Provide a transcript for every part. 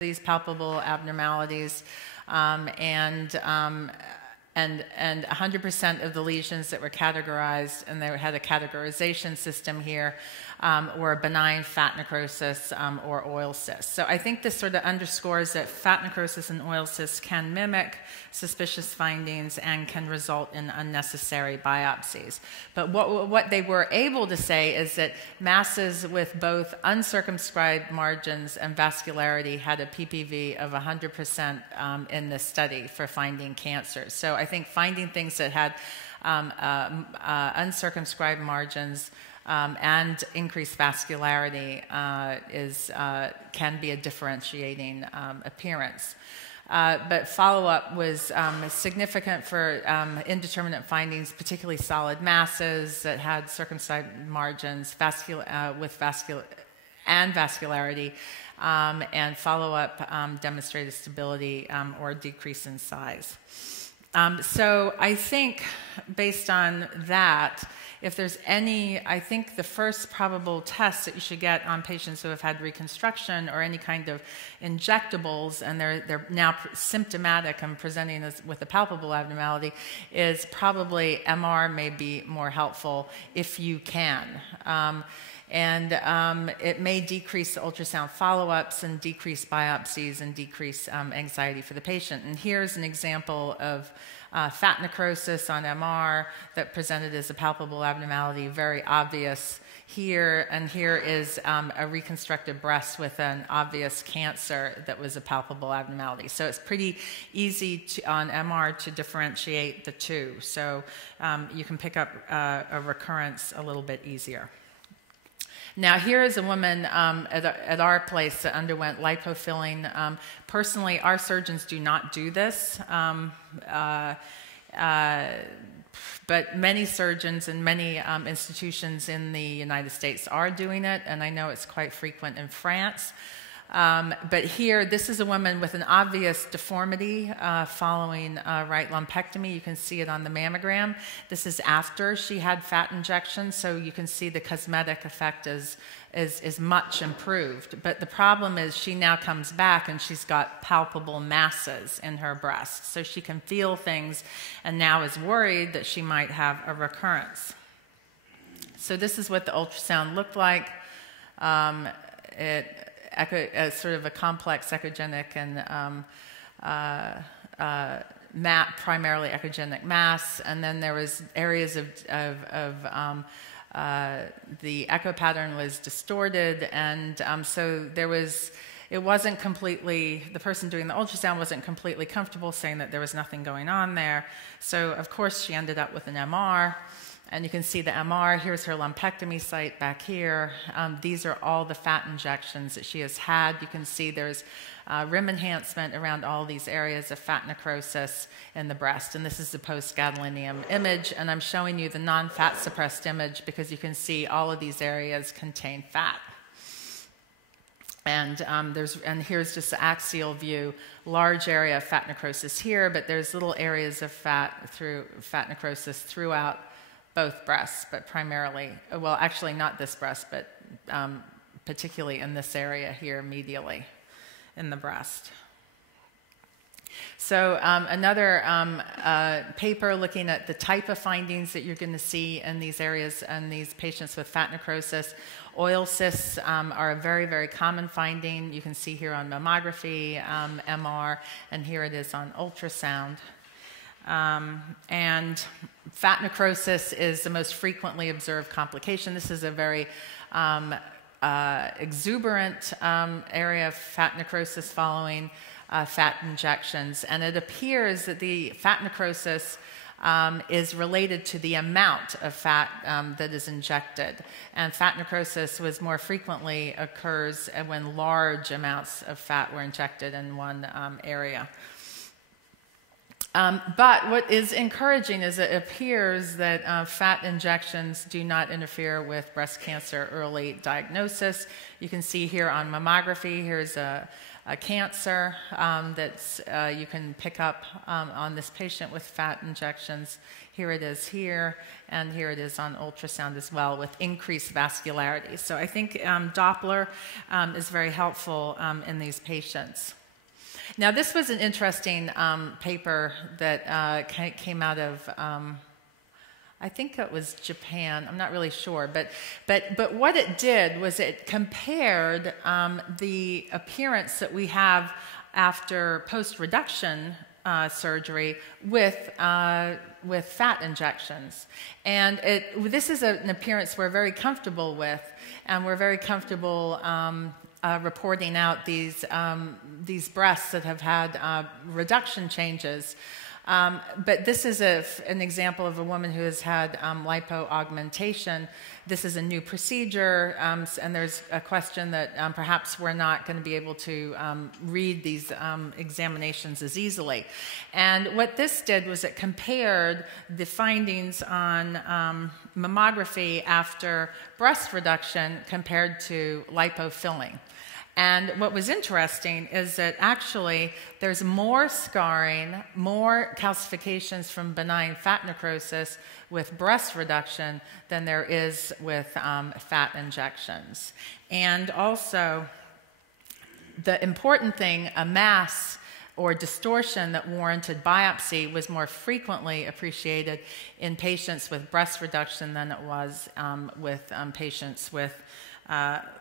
these palpable abnormalities, and 100% of the lesions that were categorized, and they had a categorization system here, were benign fat necrosis or oil cysts. So I think this sort of underscores that fat necrosis and oil cysts can mimic suspicious findings and can result in unnecessary biopsies. But what they were able to say is that masses with both uncircumscribed margins and vascularity had a PPV of 100% in this study for finding cancers. So I think finding things that had uncircumscribed margins and increased vascularity can be a differentiating appearance. But follow-up was significant for indeterminate findings, particularly solid masses that had circumscribed margins with vascularity, and follow-up demonstrated stability or decrease in size. So I think based on that, if there's any, I think the first probable test that you should get on patients who have had reconstruction or any kind of injectables and they're now symptomatic and presenting with a palpable abnormality is probably MR may be more helpful if you can. It may decrease the ultrasound follow-ups and decrease biopsies and decrease anxiety for the patient. And here's an example of fat necrosis on MR that presented as a palpable abnormality, very obvious here. And here is a reconstructed breast with an obvious cancer that was a palpable abnormality. So it's pretty easy on MR to differentiate the two. So you can pick up a recurrence a little bit easier. Now, here is a woman at our place that underwent lipofilling. Personally, our surgeons do not do this, but many surgeons and many institutions in the United States are doing it, and I know it's quite frequent in France. But here, this is a woman with an obvious deformity following right lumpectomy. You can see it on the mammogram. This is after she had fat injections, so you can see the cosmetic effect is much improved. But the problem is she now comes back and she's got palpable masses in her breast. So she can feel things and now is worried that she might have a recurrence. So this is what the ultrasound looked like. Sort of a complex echogenic and primarily echogenic mass, and then there was areas of the echo pattern was distorted, and so there was. It wasn't completely, the person doing the ultrasound wasn't completely comfortable saying that there was nothing going on there. So of course she ended up with an MR. And you can see the MR. Here's her lumpectomy site back here. These are all the fat injections that she has had. You can see there's rim enhancement around all these areas of fat necrosis in the breast. And this is the post-gadolinium image. And I'm showing you the non-fat suppressed image because you can see all of these areas contain fat. And here's just the axial view, large area of fat necrosis here, but there's little areas of fat necrosis throughout both breasts, but primarily, well, actually not this breast, but particularly in this area here medially in the breast. So another paper looking at the type of findings that you're going to see in these areas and these patients with fat necrosis. Oil cysts are a very, very common finding. You can see here on mammography, MR, and here it is on ultrasound. And fat necrosis is the most frequently observed complication. This is a very exuberant area of fat necrosis following fat injections. And it appears that the fat necrosis is related to the amount of fat that is injected. And fat necrosis more frequently occurs when large amounts of fat were injected in one area. But what is encouraging is it appears that fat injections do not interfere with breast cancer early diagnosis. You can see here on mammography, here's a cancer that's you can pick up on this patient with fat injections. Here it is here, and here it is on ultrasound as well with increased vascularity. So I think Doppler is very helpful in these patients. Now this was an interesting paper that came out of I think it was Japan, I'm not really sure, but what it did was it compared the appearance that we have after post-reduction surgery with fat injections. And this is an appearance we're very comfortable with, and we're very comfortable reporting out these breasts that have had reduction changes. But this is an example of a woman who has had lipo-augmentation. This is a new procedure, and there's a question that perhaps we're not going to be able to read these examinations as easily. And what this did was it compared the findings on mammography after breast reduction compared to lipofilling. And what was interesting is that actually there's more scarring, more calcifications from benign fat necrosis with breast reduction than there is with fat injections. And also, the important thing, a mass or distortion that warranted biopsy was more frequently appreciated in patients with breast reduction than it was with patients with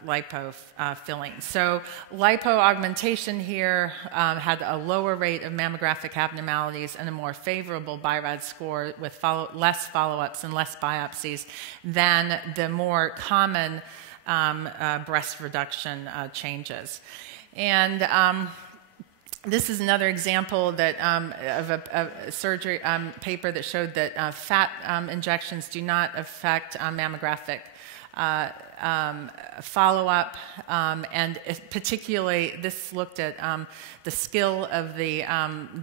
lipo filling. So lipo-augmentation here had a lower rate of mammographic abnormalities and a more favorable BI-RADS score with less follow-ups and less biopsies than the more common breast reduction changes. And this is another example that, of a surgery paper that showed that fat injections do not affect mammographic follow-up, and particularly this looked at the skill of the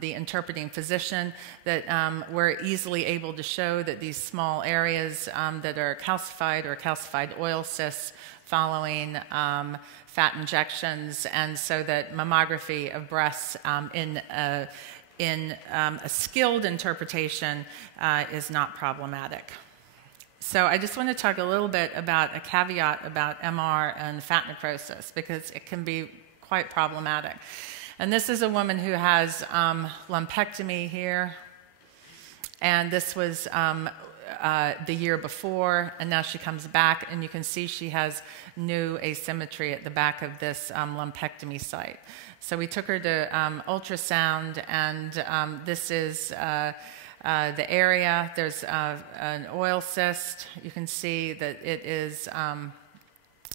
interpreting physician, that we're easily able to show that these small areas that are calcified or calcified oil cysts following fat injections, and so that mammography of breasts in a skilled interpretation is not problematic. So I just want to talk a little bit about a caveat about MR and fat necrosis, because it can be quite problematic. And this is a woman who has lumpectomy here, and this was the year before, and now she comes back, and you can see she has new asymmetry at the back of this lumpectomy site. So we took her to ultrasound, and this is the area. There's an oil cyst. You can see that it is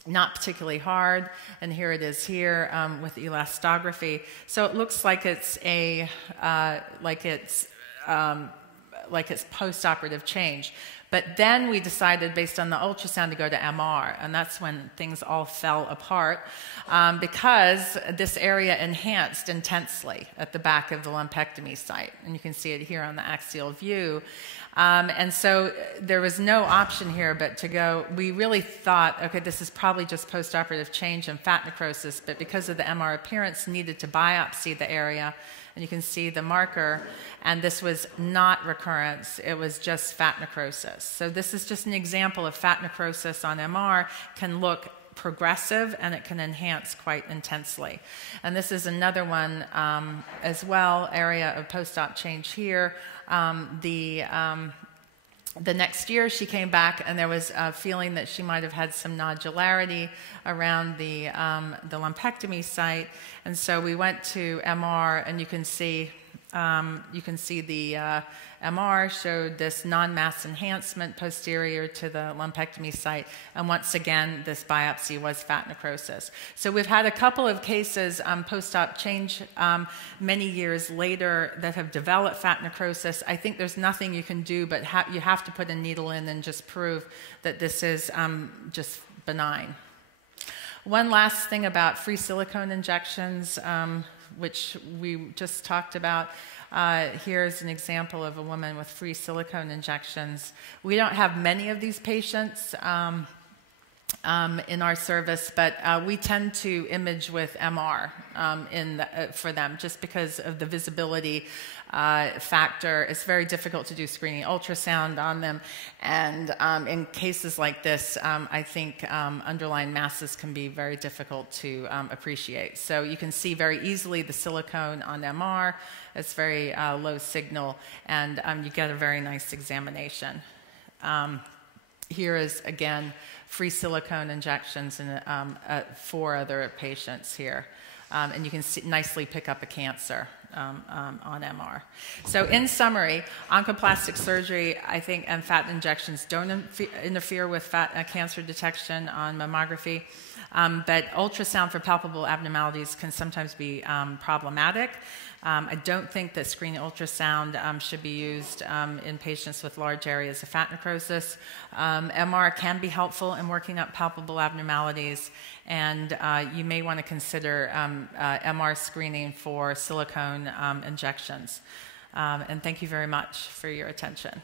not particularly hard, and here it is here with elastography. So it looks like it's a like it's post-operative change. But then we decided, based on the ultrasound, to go to MR, and that's when things all fell apart because this area enhanced intensely at the back of the lumpectomy site, and you can see it here on the axial view. And so there was no option here but to go. We really thought, okay, this is probably just post-operative change in fat necrosis, but because of the MR appearance, needed to biopsy the area. And you can see the marker, and this was not recurrence, it was just fat necrosis. So this is just an example of fat necrosis on MR can look progressive, and it can enhance quite intensely. And this is another one as well, area of post-op change here. The next year she came back, and there was a feeling that she might have had some nodularity around the lumpectomy site, and so we went to MR, and you can see the MR showed this non-mass enhancement posterior to the lumpectomy site, and once again this biopsy was fat necrosis. So we've had a couple of cases post-op change many years later that have developed fat necrosis. I think there's nothing you can do, but you have to put a needle in and just prove that this is just benign. One last thing about free silicone injections, which we just talked about. Here's an example of a woman with free silicone injections. We don't have many of these patients, in our service, but we tend to image with MR for them just because of the visibility factor. It's very difficult to do screening ultrasound on them, and in cases like this, I think underlying masses can be very difficult to appreciate. So you can see very easily the silicone on MR. It's very low signal, and you get a very nice examination. Here is, again, free silicone injections in 4 other patients here. And you can nicely pick up a cancer on MR. So in summary, oncoplastic surgery, I think, and fat injections don't interfere with cancer detection on mammography. But ultrasound for palpable abnormalities can sometimes be problematic. I don't think that screening ultrasound should be used in patients with large areas of fat necrosis. MR can be helpful in working up palpable abnormalities, and you may want to consider MR screening for silicone injections. And thank you very much for your attention.